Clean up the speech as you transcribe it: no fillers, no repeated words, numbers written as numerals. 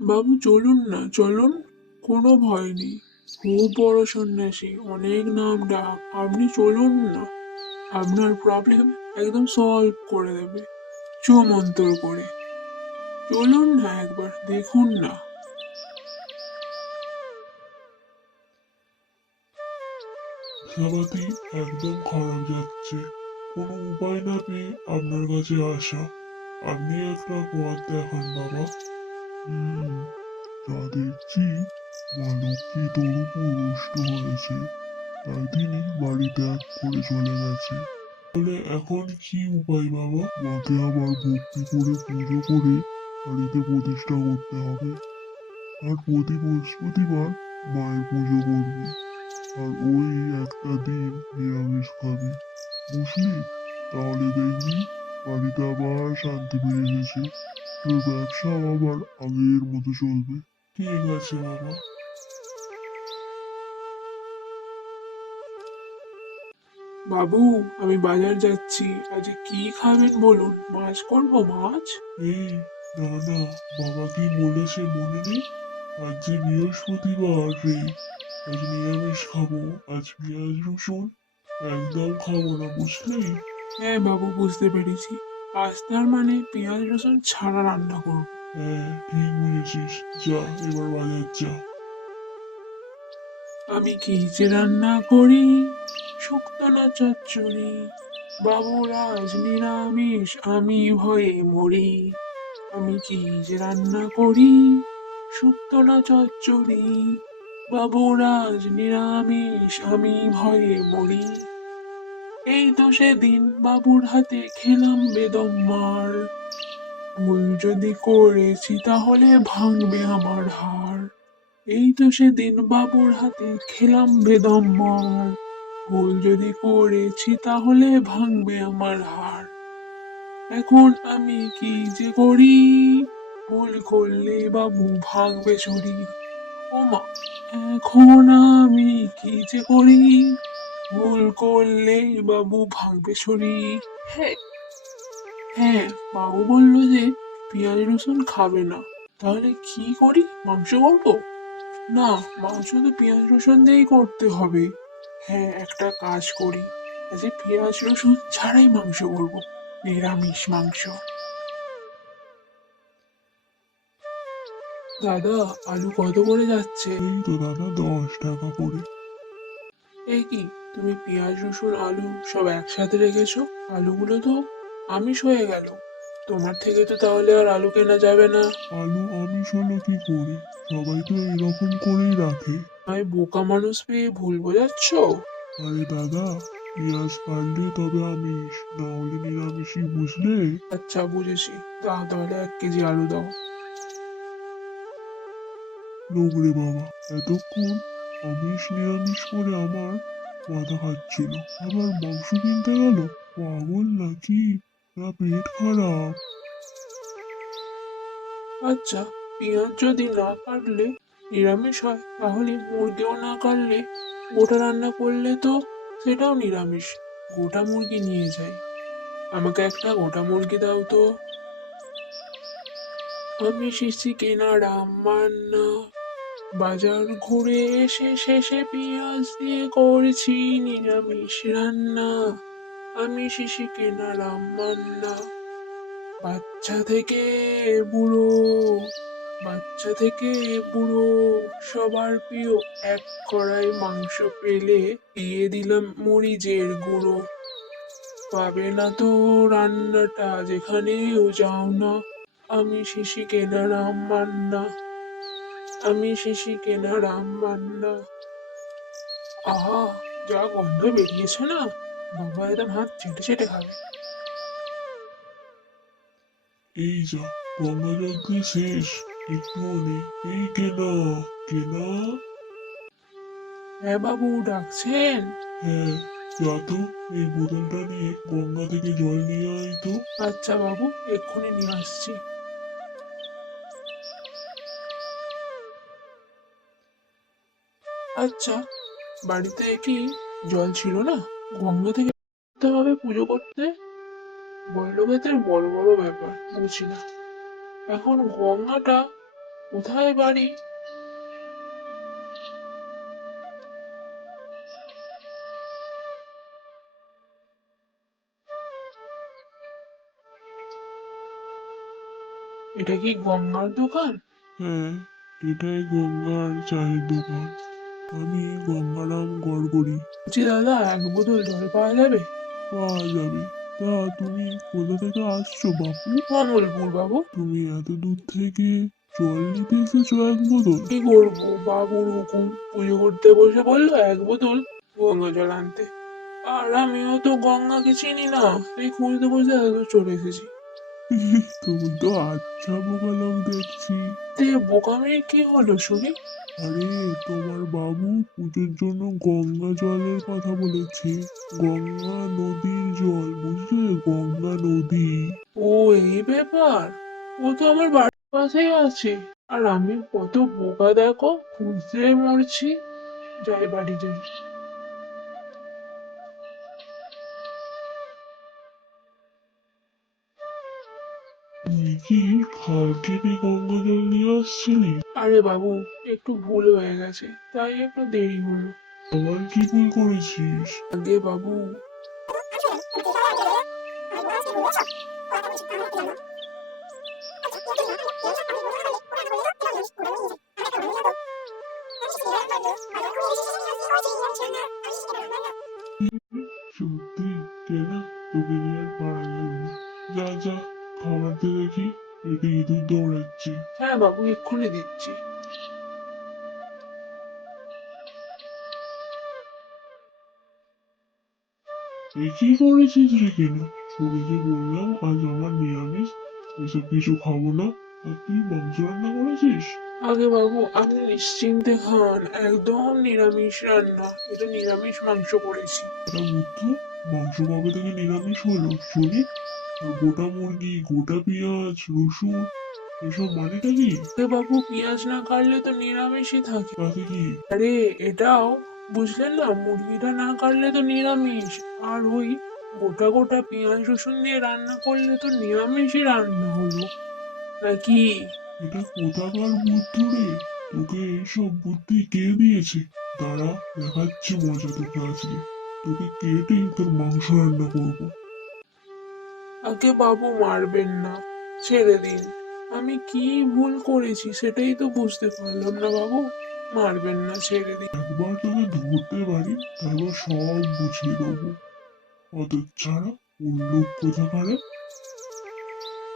বাবু চলুন না, চলুন। কোনো ভয় নেই। খুব বড় সন্ন্যাসী, অনেক নাম ডাক। আপনি চলুন না, আপনার প্রবলেম একদম সলভ করে দেবে চো মন্তর করে। চলুন না, একবার দেখুন না। সাবাতি একদম খারাপ যাচ্ছে, কোনো উপায় না পেয়ে আপনার কাছে আসা। আপনি একটা পথ দেখান বাবা। হুম, তা দেখছি মা লক্ষ্মী তোর উপর রুষ্ট হয়েছে, তাই তিনি বাড়ি ত্যাগ করে চলে গেছে। তাহলে এখন কি উপায় বাবা? মাকে আবার ভক্তি করে পুজো করে বাড়িতে প্রতিষ্ঠা করতে হবে। আর প্রতি বৃহস্পতিবার মায়ের পুজো করবি। আর ওই একটা দিন নিরামিষ খাবি, বুঝলি? তাহলে দেখবি বাড়িতে আবার শান্তি ফিরে এসেছে, তোর ব্যবসাও আবার আগের মতো চলবে। ঠিক আছে বাবা। বাবু, আমি বাজার যাচ্ছি। আজ কি খাবেন বলুন? মাছ করবো, মাছ। এই, না না, বাবা কি বলেছে মনে নেই? আজ যে বৃহস্পতিবার রে, আজ নিরামিষ খাবো। আজ পেঁয়াজ রসুন একদম খাবো না, বুঝলি? হ্যাঁ বাবু, বুঝতে পেরেছি। আজ তার মানে পেঁয়াজ রসুন ছাড়া রান্না করব। হ্যাঁ, ঠিক বুঝেছিস। যা, এবার বাজার যা। আমি কি যে রান্না করি, শুক্তো না চচ্চড়ি। বাবুর আজ নিরামিষ, আমি ভয়ে মরি। আমি কি যে রান্না করি, শুক্তো না চচ্চড়ি। বাবুর আজ নিরামিষ, আমি ভয়ে মরি। এই তো সেদিন বাবুর হাতে খেলাম বেদম মার। ভুল যদি করেছি তাহলে ভাঙবে আমার হাড়। এই তো সেদিন বাবুর হাতে খেলাম বেদম মার। ভুল যদি করেছি তাহলে ভাঙবে আমার হাড়। এখন আমি কি যে করি, ভুল করলে বাবু ভাঙবে ছুরি। ওমা, এখন আমি কি যে করি, ভুল করলে বাবু ভাঙবে ছুরি। হ্যাঁ, হ্যাঁ, বাবু বললো যে পেঁয়াজ রসুন খাবে না। তাহলে কি করি? মাংস করবো? না, মাংস তো পেঁয়াজ রসুন দিয়েই করতে হবে। হ্যাঁ, একটা কাজ করি, আজ পেঁয়াজ রসুন ছাড়াই মাংস করব, নিরামিষ মাংস। দাদা, আলু কত করে যাচ্ছে? এই তো দাদা, 10 টাকা করে। এই কি, তুমি পেঁয়াজ রসুন আলু সব একসাথে রেখেছো? আলুগুলো তো আমিষ হয়ে গেল। তোমার থেকে তো তাহলে আর আলু কেনা যাবে না। আলু আমিষ হলো কি করে? সবাই তো এরকম করেই রাখে। আমি বোকা মানুষ পেয়ে ভুল বোঝাচ্ছ? আরে দাদা, পেঁয়াজ কাটলে তবে আমিষ, না হলে নিরামিষই, বুঝলে? আচ্ছা, বুঝেছি। দাও তাহলে 1 কেজি আলু দাও। নোংরে বাবা, এতক্ষণ আমিষ নিরামিষ করে আমার মাথা খাচ্ছিল, আবার মাংস কিনতে গেল। পাগল নাকি? না পেট খারাপ? আচ্ছা, পেঁয়াজ যদি না কাটলে নিরামিষ হয়, তাহলে মুরগিও না কাটলে গোটা রান্না করলে তো সেটাও নিরামিষ। গোটা মুরগি নিয়ে যাই। আমাকে একটা গোটা মুরগি দাও তো। আমি শিশি কেনা রান্না, বাজার ঘুরে এসে শেষে পেঁয়াজ দিয়ে করেছি নিরামিষ রান্না। আমি শিশি কেনা রান্না, বাচ্চা থেকে বুড়ো, বাচ্চা থেকে বুড়ো সবার প্রিয় এক কড়াই মাংস পেলে দিয়ে দিলাম মরিচের গুঁড়ো। পাবে না তো রান্নাটা যেখানেও যাও না। আমি শিশি কেনা রান্না, আমি শিশি কেনা রান্না। আহা, যা গন্ধ বেরিয়েছে না, বাবা একদম হাত চেটে চেটে খাবে। এই যা, গঙ্গা জল দিয়ে শেষ, একটুও নেই। এই কেনা, কেনা। হ্যাঁ বাবু, ডাকছেন? হ্যাঁ, যা তো, এই বোতলটা নিয়ে গঙ্গা থেকে জল নিয়ে আয় তো। আচ্ছা বাবু, এক্ষুনি নিয়ে আসছি। আচ্ছা, বাড়িতে কি জল ছিল না? গঙ্গা থেকে করতে হবে পুজো করতে? বড়লোকেদের বড় বড় ব্যাপার বুঝি না। এখন গঙ্গাটা কোথায় বাড়ি? এটা কি গঙ্গার দোকান? হ্যাঁ, এটাই গঙ্গার চায়ের দোকান। আমি গঙ্গারাম গড়গড়ি। বলছি দাদা, এক বোতল জল পাওয়া যাবে? পাওয়া যাবে। তা তুমি কোথা থেকে আসছো বাপু? কমলপুর বাবু। তুমি এত দূর থেকে জল নিতে এসেছো এক বোতল? কি করবো, বাবুর হুকুম। পুজো করতে বসে বললো এক বোতল গঙ্গা জল আনতে। আর আমিও তো গঙ্গাকে চিনি না, এই খুঁজতে খুঁজতে এত দূর চলে এসেছি। তুমি তো আচ্ছা বোকা লোক দেখছি। তে বোকামির কি হলো শুনি? আরে, তোমার বাবু পুজোর জন্য গঙ্গা জলের কথা বলেছে। গঙ্গা নদীর জল, বুঝলে? গঙ্গা নদী। ও, এই ব্যাপার। ও তো আমার বাড়ির পাশেই আছে। আর আমি কত বোকা দেখো, খুঁজতে মরছি। যাই বাড়ি যাই। তুই কি খাল কেটে গঙ্গা জল নিয়ে আসছিলি? আরে বাবু, একটু ভুল হয়ে গেছে, তাই একটু দেরি হলো। আবার কি ভুল করেছিস? আগে বাবু, সত্যি কেনা, তোকে নিয়ে আর পারা গেল না। যা যা, খাবার দে দেখি, পেটে ইঁদুর দৌড়াচ্ছে। হ্যাঁ বাবু, এক্ষুনি দিচ্ছি। এ কি করেছিস রে কেনা? তোকে যে বললাম আজ আমার নিরামিষ, এসব কিছু খাবো না, আর তুই মাংস রান্না করেছিস? আগে বাবু, আপনি নিশ্চিন্তে খান, একদম নিরামিষ রান্না। এটা নিরামিষ মাংস করেছি। এটা বুদ্ধ, মাংস কবে থেকে নিরামিষ হলো শুনি? আর গোটা মুরগি, গোটা পেঁয়াজ, রসুন, এসব মানেটা কি? আগে বাবু, পেঁয়াজ না কাটলে তো নিরামিষই থাকে। তাতে কি? আরে, এটাও বুঝলেন না, মুরগিটা না কাটলে তো নিরামিষ। আর ওই গোটা গোটা পেঁয়াজ রসুন দিয়ে রান্না করলে তো নিরামিষই রান্না হলো নাকি? এটা কোথাকার বুদ্ধ রে? তোকে এইসব বুদ্ধি কে দিয়েছে? দাঁড়া, দেখাচ্ছি মজা তোকে আজকে। তোকে কেটে তোর মাংস রান্না করবো। আগে বাবু, মারবেন না, ছেড়ে দিন। আমি কি ভুল করেছি সেটাই তো বুঝতে পারলাম না বাবু। মারবেন না, ছেড়ে দিন। একবার তোকে ধরতে পারি, তারপর সব বুঝিয়ে দেবো। অত ছাড়া উল্লুক কোথাকারে।